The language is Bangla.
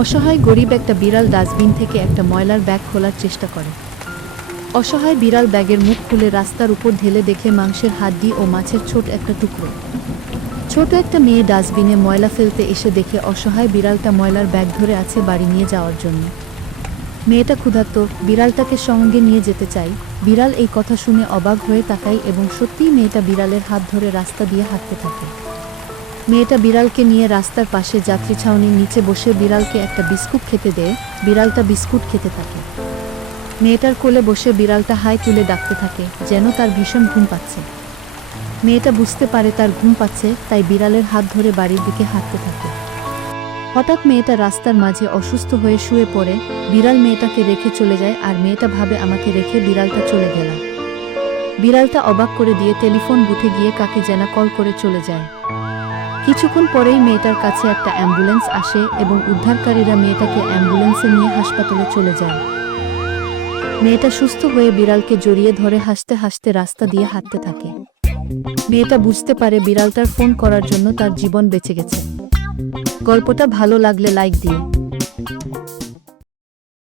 অসহায় গরিব একটা বিড়াল ডাস্টবিন থেকে একটা ময়লার ব্যাগ খোলার চেষ্টা করে। অসহায় বিড়াল ব্যাগের মুখ খুলে রাস্তার উপর ঢেলে দেখে মাংসের হাড্ডি ও মাছের ছোট একটা টুকরো। ছোট একটা মেয়ে ডাস্টবিনে ময়লা ফেলতে এসে দেখে অসহায় বিড়ালটা ময়লার ব্যাগ ধরে আছে বাড়ি নিয়ে যাওয়ার জন্য। মেয়েটা ক্ষুধার্ত, বিড়ালটাকে সঙ্গে নিয়ে যেতে চাই। বিড়াল এই কথা শুনে অবাক হয়ে তাকাই এবং সত্যিই মেয়েটা বিড়ালের হাত ধরে রাস্তা দিয়ে হাঁটতে থাকে। মেয়েটা বিড়ালকে নিয়ে রাস্তার পাশে যাত্রী ছাউনির নিচে বসে বিড়ালকে একটা বিস্কুট খেতে দেয়। বিড়ালটা বিস্কুট খেতে থাকে। মেয়েটার কোলে বসে বিড়ালটা হাই তুলে ডাকতে থাকে, যেন তার ভীষণ ঘুম পাচ্ছে। মেয়েটা বুঝতে পারে তার ঘুম পাচ্ছে, তাই বিড়ালের হাত ধরে বাড়ির দিকে হাঁটতে থাকে। হঠাৎ মেয়েটা রাস্তার মাঝে অসুস্থ হয়ে শুয়ে পড়ে, বিড়াল মেয়েটাকে রেখে চলে যায় আর মেয়েটা ভাবে আমাকে রেখে বিড়ালটা চলে গেলাম বিড়ালটা অবাক করে দিয়ে টেলিফোন বুথে গিয়ে কাকে যেন কল করে চলে যায়। কিছুক্ষণ পরেই মেয়েটার কাছে একটা অ্যাম্বুলেন্স আসে এবং উদ্ধারকারীরা মেয়েটাকে অ্যাম্বুলেন্সে নিয়ে হাসপাতালে চলে যায়। মেয়েটা সুস্থ হয়ে বিড়ালকে জড়িয়ে ধরে হাসতে হাসতে রাস্তা দিয়ে হাঁটতে থাকে। মেয়েটা বুঝতে পারে বিড়ালটার ফোন করার জন্য তার জীবন বেঁচে গেছে। গল্পটা ভালো লাগলে লাইক দিয়ে।